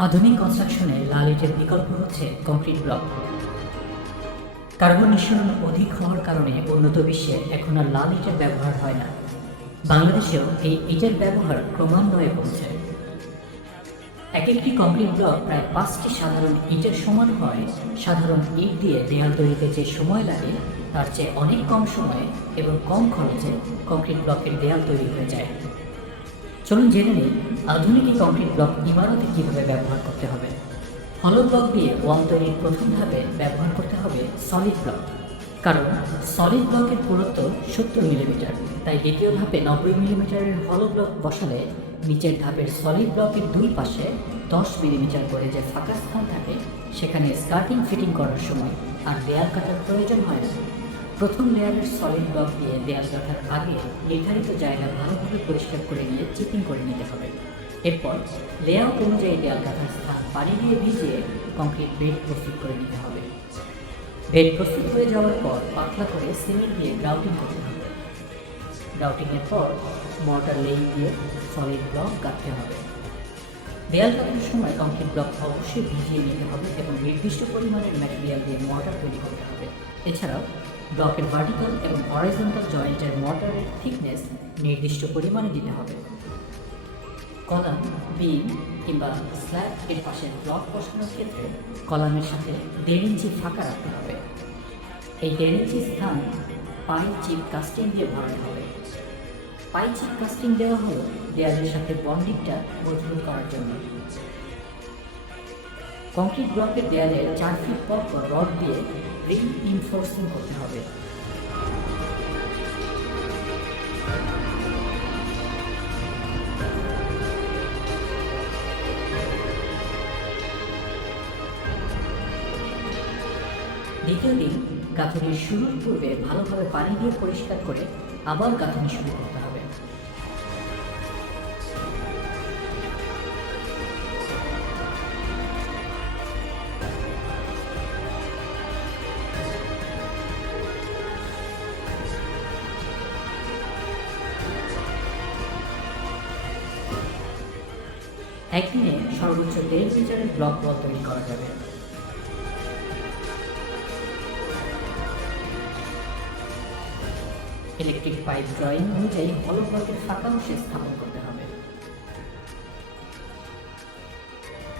আধুনিক কনস্ট্রাকশনে লাল ইটের বিকল্প হচ্ছে কংক্রিট ব্লক। কার্বন নিঃসরণ অধিক হওয়ার কারণে উন্নত বিশ্বে এখন আর লাল ইটের ব্যবহার হয় না। বাংলাদেশেও এই ইটের ব্যবহার ক্রমান্বয়ে কমছে। এক একটি কংক্রিট ব্লক প্রায় 5টি সাধারণ ইটের সমান হয়। সাধারণ ইট দিয়ে দেয়াল তৈরিতে যে সময় লাগে তার চেয়ে অনেক কম সময়ে এবং কম খরচে কংক্রিট ব্লকের দেয়াল তৈরি হয়ে যায়। চলুন জেনে নিই আধুনিক এই কংক্রিট ব্লক ইমারতে কীভাবে ব্যবহার করতে হবে। হলো ব্লক দিয়ে ওয়াল তৈরির প্রথম ধাপে ব্যবহার করতে হবে সলিড ব্লক, কারণ সলিড ব্লকের পুরুত্ব 70 মিলিমিটার, তাই দ্বিতীয় ধাপে 90 মিলিমিটারের হলো ব্লক বসালে নিচের ধাপের সলিড ব্লকের দুই পাশে 10 মিলিমিটার করে যে ফাঁকা স্থান থাকে সেখানে স্কার্টিং ফিটিং করার সময় আর দেয়াল কাটার প্রয়োজন হয় না। প্রথম লেয়ারের সলিড ব্লক দিয়ে দেয়াল কাটার আগে নির্ধারিত জায়গা ভালোভাবে পরিষ্কার করে নিয়ে চিপিং করে নিতে হবে। এরপর লেআউট অনুযায়ী দেয়াল কাটার স্থান পানি দিয়ে ভিজিয়ে কংক্রিট বেড প্রস্তুত করে নিতে হবে। বেড প্রস্তুত হয়ে যাওয়ার পর পাতলা করে সিমেন্ট দিয়ে গ্রাউটিং করতে হবে। গ্রাউটিংয়ের পর মর্টার লেইং দিয়ে সলিড ব্লক গাঁথতে হবে। দেয়াল কাটার সময় কংক্রিট ব্লক অবশ্যই ভিজিয়ে নিতে হবে এবং নির্দিষ্ট পরিমাণের ম্যাটেরিয়াল দিয়ে মর্টার তৈরি করতে হবে। এছাড়াও ব্লকের ভার্টিক্যাল এবং হরাইজন্টাল জয়েন্টের মর্টারের থিকনেস নির্দিষ্ট পরিমাণে দিতে হবে। কলাম, বিম কিংবা স্ল্যাব এর পাশে ব্লক বসানোর ক্ষেত্রে কলামের সাথে 1.5 ইঞ্চি ফাঁকা রাখতে হবে। এই 1.5 ইঞ্চি স্থান পাই চিপ কাস্টিং দিয়ে ভরাতে হবে। পাই চিপ কাস্টিং দেওয়া হলো দেয়ালের সাথে বন্ডিংটা মজবুত করার জন্য। কংক্রিট ব্লকের দেয়ালে 4 ফিট পর রড দিয়ে রিইনফোর্সিং করতে হবে। দ্বিতীয় দিন গাঁথনির শুরুর পূর্বে ভালোভাবে পানি দিয়ে পরিষ্কার করে আবার গাঁথনি শুরু করতে হবে। একদিনে সর্বোচ্চ 1.5 মিটারের ব্লক ওয়াল তৈরি করা যাবে। ইলেকট্রিক পাইপ ড্রয়িং অনুযায়ী হলো ব্লকের ফাঁকা অংশে স্থাপন করতে হবে।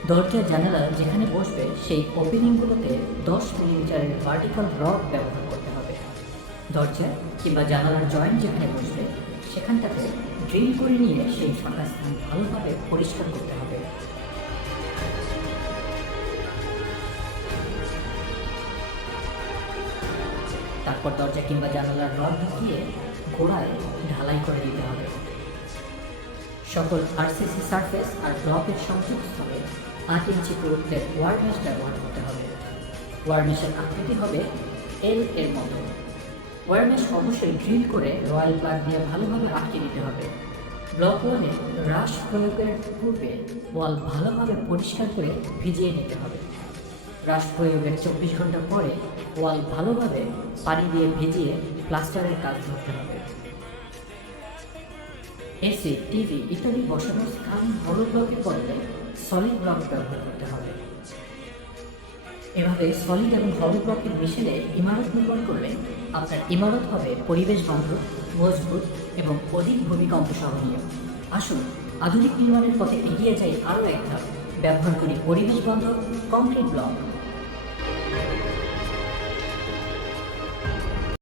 দরজা জানালা যেখানে বসবে সেই ওপেনিংগুলোতে 10 মিলিমিটারের ভার্টিক্যাল রড ব্যবহার করতে হবে। দরজা কিংবা জানালার জয়েন্ট যেখানে বসবে সেখানটাতে ড্রিল করে নিয়ে সেই ফাঁকা স্থান ভালোভাবে পরিষ্কার করতে হবে। তারপর দরজা কিংবা জানালার রড ঢুকিয়ে গোড়ায় ঢালাই করে দিতে হবে। সকল আরসিসি সারফেস আর ব্লকের সংযোগস্থলে 8 ইঞ্চি পুরুত্বের ওয়ার মেশ ব্যবহার করতে হবে। ওয়ার মেশের আকৃতি হবে এল এর মতো। ওয়ার মেশ অবশ্যই ড্রিল করে রয়্যাল প্লাগ দিয়ে ভালোভাবে আটকে দিতে হবে। ব্লক ওয়ালে রাশ প্রয়োগের পূর্বে ওয়াল ভালোভাবে পরিষ্কার করে ভিজিয়ে নিতে হবে। রাশ প্রয়োগের 24 ঘন্টা পরে ওয়াল ভালোভাবে পানি দিয়ে ভিজিয়ে প্লাস্টারের কাজ ধরতে হবে। এসি, টিভি ইত্যাদি বসানোর স্থান হলো ব্লকের বদলে সলিড ব্লক ব্যবহার করতে হবে। এভাবে সলিড এবং হলো ব্লকের মিশেলে ইমারত নির্মাণ করলে আপনার ইমারত হবে পরিবেশ বান্ধব, মজবুত এবং অধিক ভূমিকম্প সহনীয়। আসুন আধুনিক নির্মাণের পথে এগিয়ে যাই আরও এক ধাপ, ব্যবহার করি পরিবেশ বান্ধব কংক্রিট ব্লক।